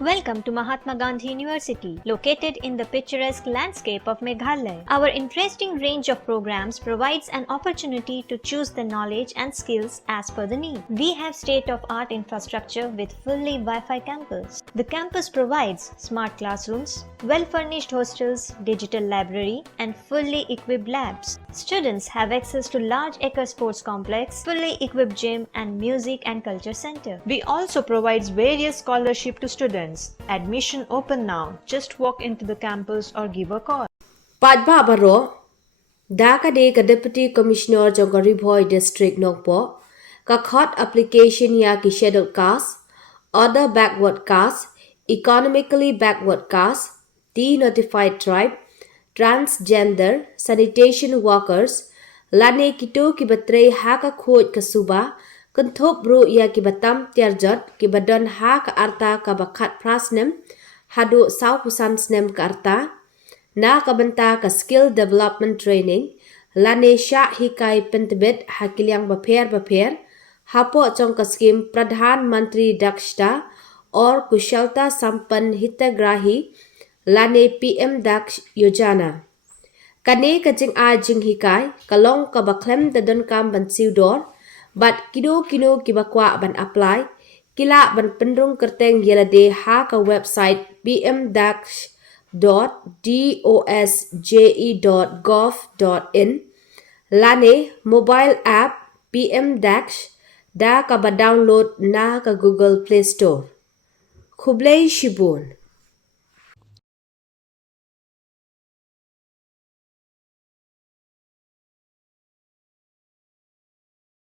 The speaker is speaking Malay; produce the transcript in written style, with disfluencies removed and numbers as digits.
Welcome to Mahatma Gandhi University, located in the picturesque landscape of Meghalaya. Our interesting range of programs provides an opportunity to choose the knowledge and skills as per the need. We have state-of-art infrastructure with fully Wi-Fi campus. The campus provides smart classrooms, well-furnished hostels, digital library, and fully equipped labs. Students have access to large acre sports complex, fully equipped gym, and music and culture center. We also provides various scholarship to students. Admission open now. Just walk into the campus or give a call. Padba Baro, Dhaka de ka Deputy Commissioner Jongari Boy District Nogpo, ka khot application ya ki scheduled caste, other backward caste, economically backward caste, denotified tribe, transgender, sanitation workers, lane kito ki batre ha ka khoj ka suba, kunthop bro ya ki batam tiarjot ki badon ha ka arta ka bakat prasnem, hadu sau pusan snem ka arta, na kabanta ka skill development training, lane sya hikai pentibet hakilyang baper, hapo chong ka scheme Pradhan Mantri Dakshta और कुशलता संपन्न हितग्राही लाने PM Daksh Yojana. Kane ka jing a jing hikai, kalong ka baklem da don kam ban siudor, but kino kibakwa ban apply, kila ban pendrung kerteng yelade ha ka website pmdaksh.dosje.gov.in, lane mobile app PM Daksh da ka ba download na ka Google Play Store. Kublai Shibun